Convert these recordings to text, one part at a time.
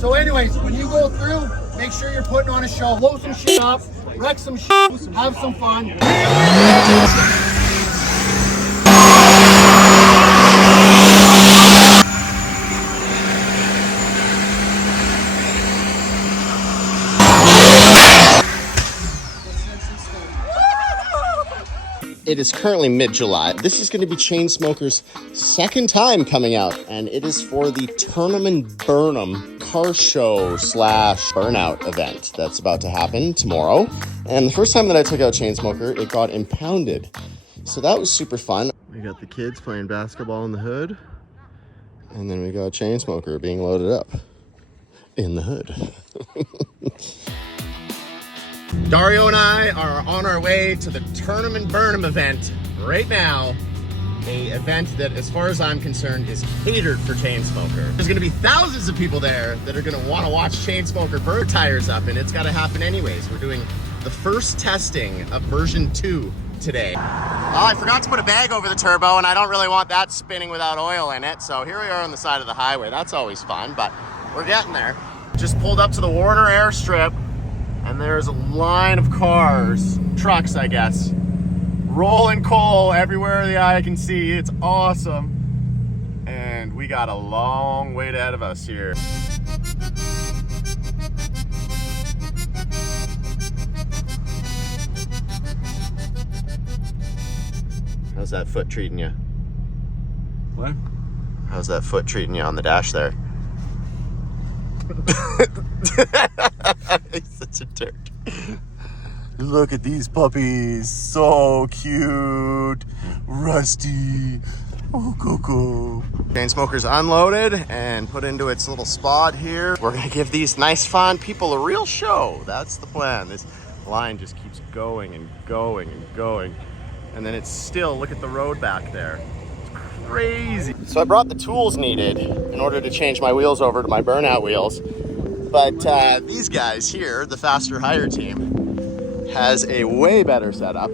So anyways, when you go through, make sure you're putting on a show. Blow some shit up, wreck some shit, have some fun. It is currently mid-July. This is going to be Chainsmoker's second time coming out, and it is for the Tournament Burnham car show / burnout event that's about to happen tomorrow. And the first time that I took out Chainsmoker, it got impounded. So that was super fun. We got the kids playing basketball in the hood, and then we got Chainsmoker being loaded up in the hood. Dario and I are on our way to the Tournament Burnham event right now. A event that, as far as I'm concerned, is catered for Chainsmoker. There's gonna be thousands of people there that are gonna wanna watch Chainsmoker burn tires up, and it's gotta happen anyways. We're doing the first testing of version 2 today. Oh, I forgot to put a bag over the turbo, and I don't really want that spinning without oil in it. So here we are on the side of the highway. That's always fun, but we're getting there. Just pulled up to the Warner airstrip, and there's a line of cars, trucks I guess, rolling coal everywhere the eye can see. It's awesome. And we got a long wait ahead of us here. How's that foot treating you? What? How's that foot treating you on the dash there? He's such a turd. Look at these puppies. So cute. Rusty. Oh, Coco. Chainsmoker's unloaded and put into its little spot here. We're going to give these nice, fun people a real show. That's the plan. This line just keeps going and going and going. And then it's still, look at the road back there. It's crazy. So I brought the tools needed in order to change my wheels over to my burnout wheels. But these guys here, the Faster Hire team, has a way better setup.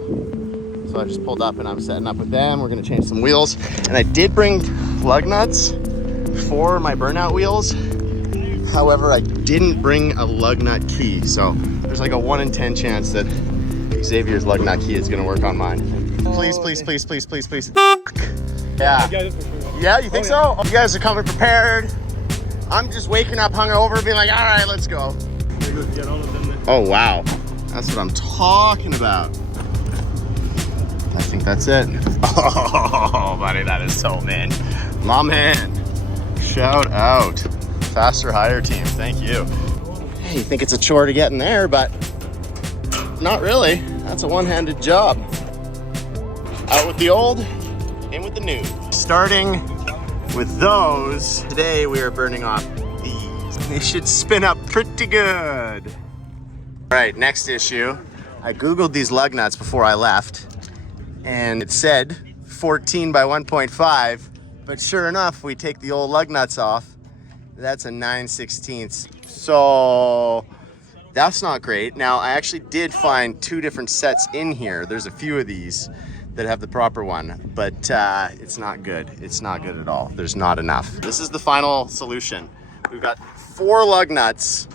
So I just pulled up and I'm setting up with them. We're gonna change some wheels. And I did bring lug nuts for my burnout wheels. However, I didn't bring a lug nut key. So there's like a 1 in 10 chance that Xavier's lug nut key is gonna work on mine. Please, please, please, please, please, please. Yeah. Yeah, you think so? You guys are coming prepared. I'm just waking up hungover, being like, all right, let's go. Oh, wow. That's what I'm talking about. I think that's it. Oh, buddy, that is so man. My man. Shout out. Faster Hire team, thank you. Hey, you think it's a chore to get in there, but not really. That's a one-handed job. Out with the old, in with the new. Starting with those, today we are burning off these. They should spin up pretty good. All right, next issue. I Googled these lug nuts before I left, and it said 14 by 1.5, but sure enough, we take the old lug nuts off, that's a 9/16. So that's not great. Now, I actually did find 2 different sets in here. There's a few of these that have the proper one, but it's not good. It's not good at all. There's not enough. This is the final solution. We've got 4 lug nuts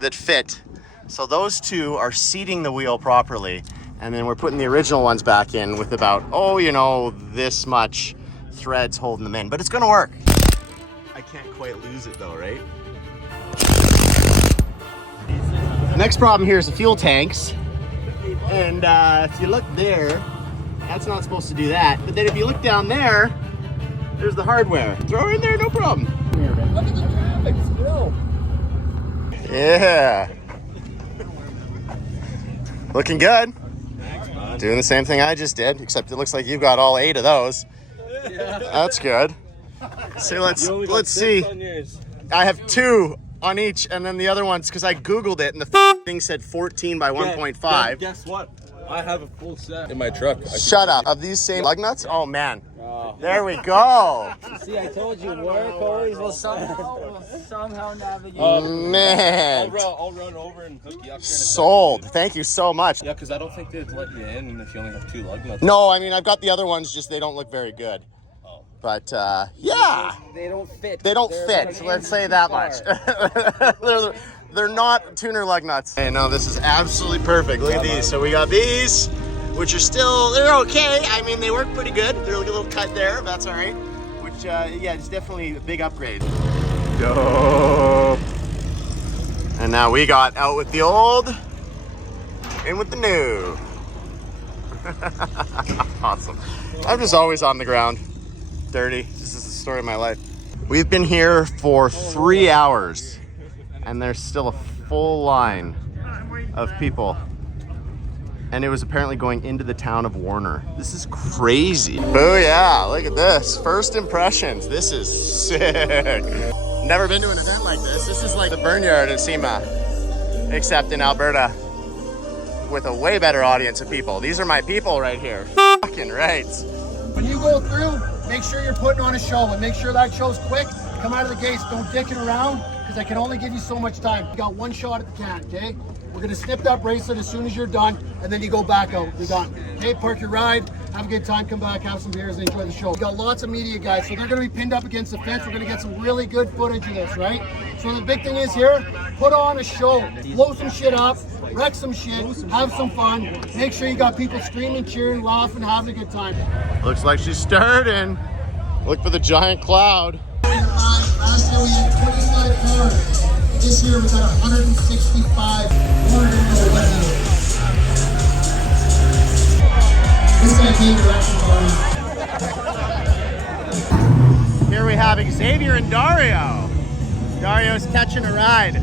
that fit. So those 2 are seating the wheel properly. And then we're putting the original ones back in with about, oh, you know, this much threads holding them in, but it's gonna work. I can't quite lose it though, right? Next problem here is the fuel tanks. And if you look there, that's not supposed to do that. But then if you look down there, there's the hardware. Throw it in there, no problem. Look at the traffic still. Yeah. Looking good. Doing the same thing I just did, except it looks like you've got all 8 of those. Yeah. That's good. So let's see. I have 2 on each, and then the other ones, because I Googled it, and the thing said 14 by 1.5. Guess what? I have a full set in my truck. Shut up. Of these same lug nuts? Oh, man. There we go. See, I told you, work always will somehow navigate. Man. I'll run over and hook you up here in a Sold. Thank you so much. Yeah, because I don't think they'd let you in if you only have 2 lug nuts. No, I mean, I've got the other ones, just they don't look very good. Oh. But yeah, They don't fit. they don't fit. Let's say that much. They're not tuner lug nuts. Hey, no, this is absolutely perfect. Look at these. So we got these, which are still, they're okay. I mean, they work pretty good. They're like a little cut there. That's all right. Which, yeah, it's definitely a big upgrade. Dope. And now we got out with the old, in with the new. Awesome. I'm just always on the ground, dirty. This is the story of my life. We've been here for 3 hours, and there's still a full line of people. And it was apparently going into the town of Warner. This is crazy. Oh yeah, look at this. First impressions. This is sick. Never been to an event like this. This is like the Burnout in SEMA, except in Alberta, with a way better audience of people. These are my people right here. Fucking right. When you go through, make sure you're putting on a show and make sure that show's quick. Come out of the gates, don't dick it around, because I can only give you so much time. You got one shot at the can, okay? We're gonna snip that bracelet as soon as you're done, and then you go back out. You're done. Okay, park your ride, have a good time, come back, have some beers, and enjoy the show. We got lots of media guys, so they're gonna be pinned up against the fence. We're gonna get some really good footage of this, right? So the big thing is here, put on a show, blow some shit up, wreck some shit, have some fun. Make sure you got people screaming, cheering, laughing, having a good time. Looks like she's starting. Look for the giant cloud. Last year we had 25 cars. This year we got 165. This guy came direction. Here we have Xavier and Dario. Dario's catching a ride.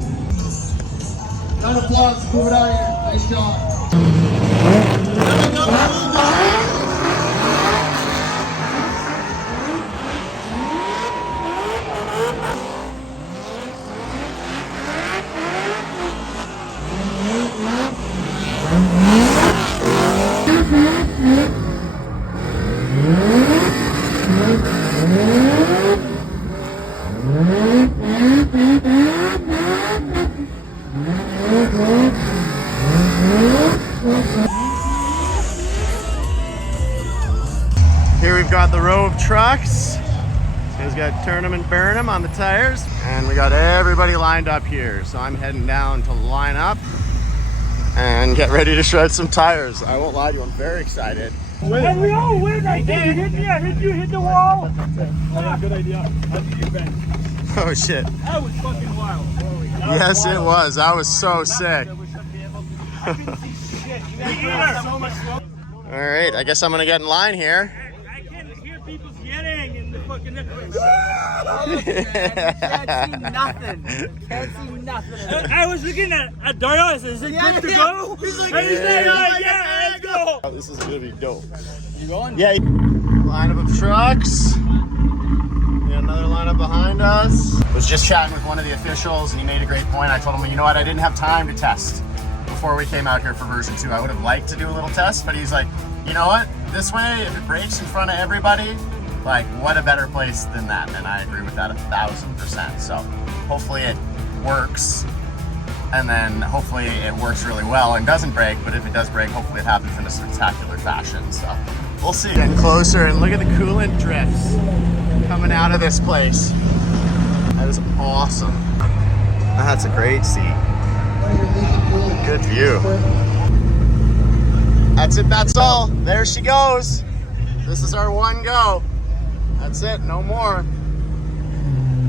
Round of applause, move it out of here. Nice job. Here we've got the row of trucks. He's got turn them and burn them on the tires. And we got everybody lined up here. So I'm heading down to line up and get ready to shred some tires. I won't lie to you, I'm very excited. And we all win. I did. You hit the wall. Yeah, good idea. How did you bend? Oh shit. That was fucking wild. Yes, it was. That was so sick. I couldn't see shit. You guys are so much slower. All right, I guess I'm gonna get in line here. I can hear people yelling in the fucking. Can't see nothing. Can't see nothing. I was looking at Dario. I said, "Is it good to go?" He's like, "Yeah, let's go." Oh, this is gonna be dope. You going? Yeah. Lineup of trucks. We got another lineup behind us. Was just chatting with one of the officials, and he made a great point. I told him, you know what? I didn't have time to test before we came out here for version 2. I would have liked to do a little test, but he's like, you know what? This way, if it breaks in front of everybody, like, what a better place than that? And I agree with that 1000%. So hopefully it works, and then hopefully it works really well and doesn't break. But if it does break, hopefully it happens in a spectacular fashion. So we'll see. Getting closer, and look at the coolant drifts coming out of this place. That is awesome. That's a great seat. Good view. That's it, that's all. There she goes. This is our one go. That's it, no more.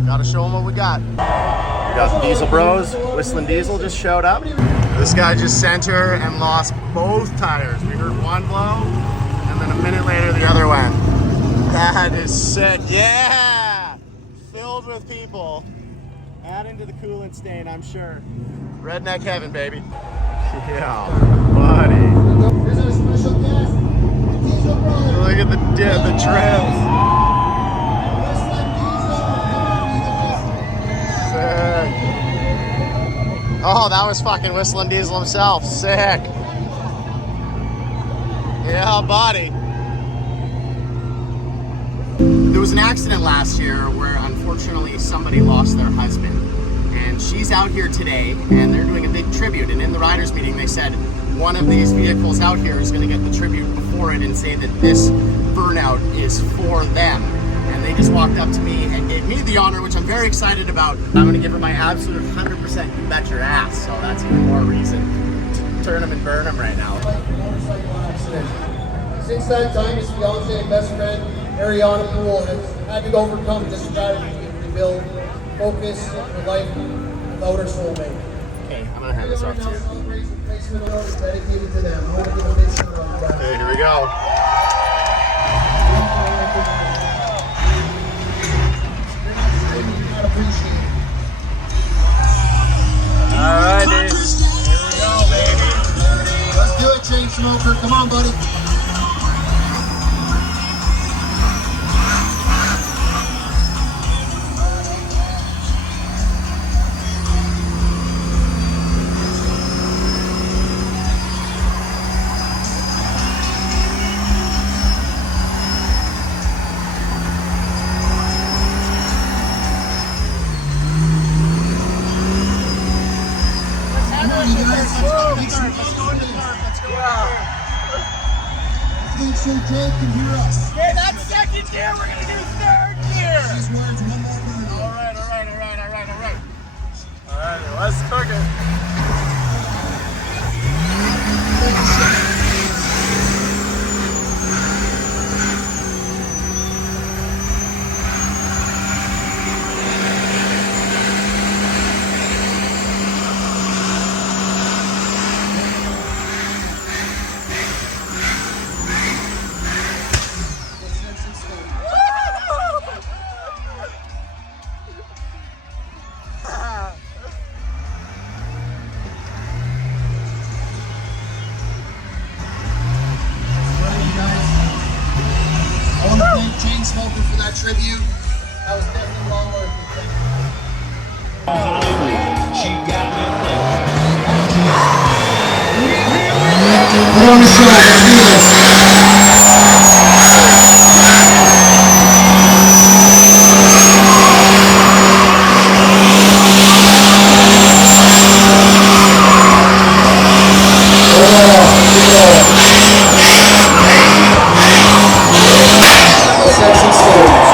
Gotta show them what we got. We got the Diesel Bros. Whistling Diesel just showed up. This guy just sent her and lost both tires. We heard one blow, and then a minute later the other went. That is sick. Yeah! Filled with people. Adding to the coolant stain, I'm sure. Redneck heaven, baby. Yeah, buddy. Here's our special guest, Diesel Brothers. Look at the trims. Sick. Oh, that was fucking Whistling Diesel himself. Sick. Yeah, buddy. There was an accident last year where unfortunately somebody lost their husband. And she's out here today, and they're doing a big tribute. And in the riders meeting, they said one of these vehicles out here is going to get the tribute before it and say that this burnout is for them. And they just walked up to me and gave me the honor, which I'm very excited about. I'm going to give her my absolute 100% you bet your ass, so that's even more reason to turn them and burn them right now. Motorcycle accident. Since that time, his fiance and best friend, Ariana Poole, has had to overcome this strategy to rebuild focus for life without her soulmate. Okay, I'm going to hand this off to you. Dedicated to them. I want to give a big shout out to them. Okay, here we go. Alrighty. Here we go, baby. Let's do it, chain smoker. Come on, buddy. Make sure Jake can hear us. Okay, that's second gear. We're gonna do third gear. These words, one more burnout. All right. All right, let's cook it. I want to thank Chain Smoker for that tribute. That was definitely well worth it. Put on the show. Let's do this. Sexy stories.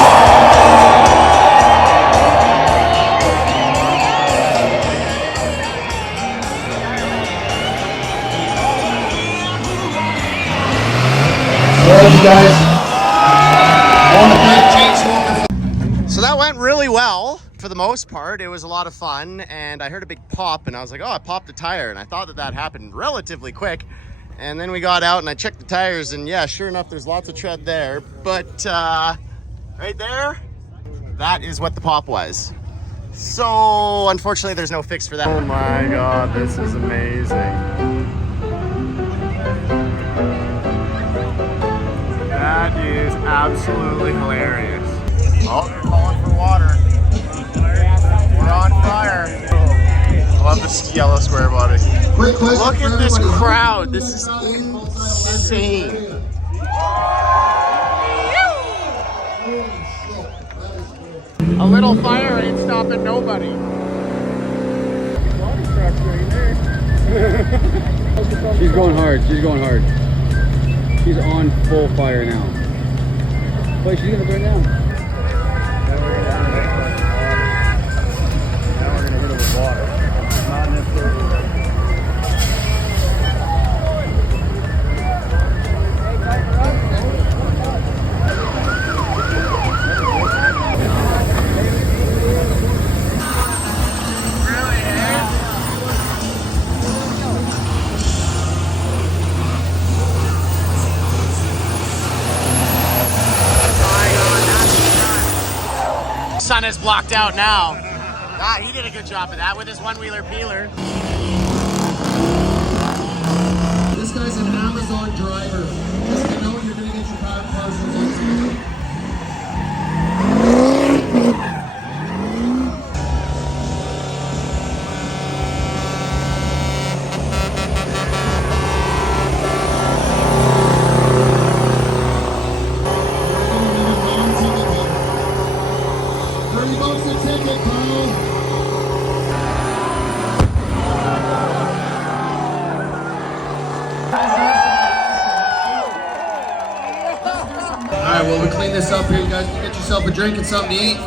Alright, you guys. I want to thank Chain Smoker. So that went really well for the most part. It was a lot of fun, and I heard a big pop, and I was like, oh, I popped a tire, and I thought that happened relatively quick. And then we got out and I checked the tires, and yeah, sure enough, there's lots of tread there. But right there, that is what the pop was. So unfortunately, there's no fix for that. Oh my God, this is amazing. That is absolutely hilarious. Oh, they're calling for water. We're on fire. I love this yellow square body. Quick question Look for at this everybody. crowd. This is insane. A little fire ain't stopping nobody. She's going hard. She's going hard. She's on full fire now. Wait, she's gonna burn down. Now we're gonna hit it with water. Not necessarily. Sun is blocked out now. Ah, he did a good job of that with his one-wheeler peeler. This guy's an Amazon driver. Just to know you're going to get your parcels on time. $30 a ticket, bro. Alright, well, we clean this up here. You guys can get yourself yourself a drink and something to eat.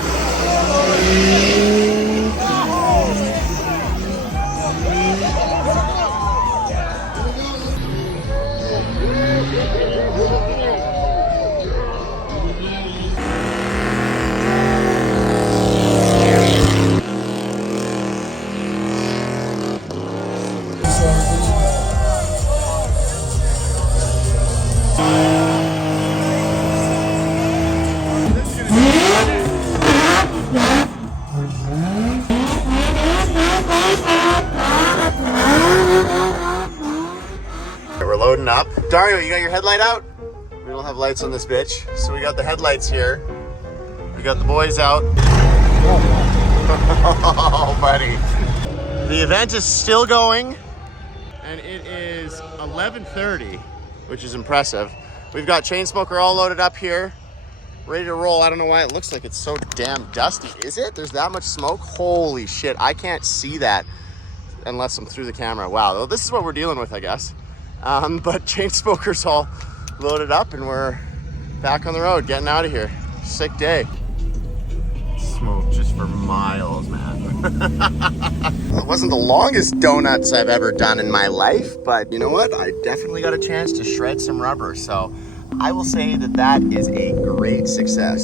We're loading up. Dario, you got your headlight out? We don't have lights on this bitch, so we got the headlights here. We got the boys out. Oh, buddy. The event is still going, and it is 11:30, which is impressive. We've got Chainsmoker all loaded up here, ready to roll. I don't know why it looks like it's so damn dusty. Is it? There's that much smoke? Holy shit, I can't see that unless I'm through the camera. Wow, well, this is what we're dealing with, I guess. But Chainsmoker's all loaded up and we're back on the road, getting out of here. Sick day. Smoke just for miles, man. It wasn't the longest donuts I've ever done in my life, but you know what? I definitely got a chance to shred some rubber. So I will say that that is a great success.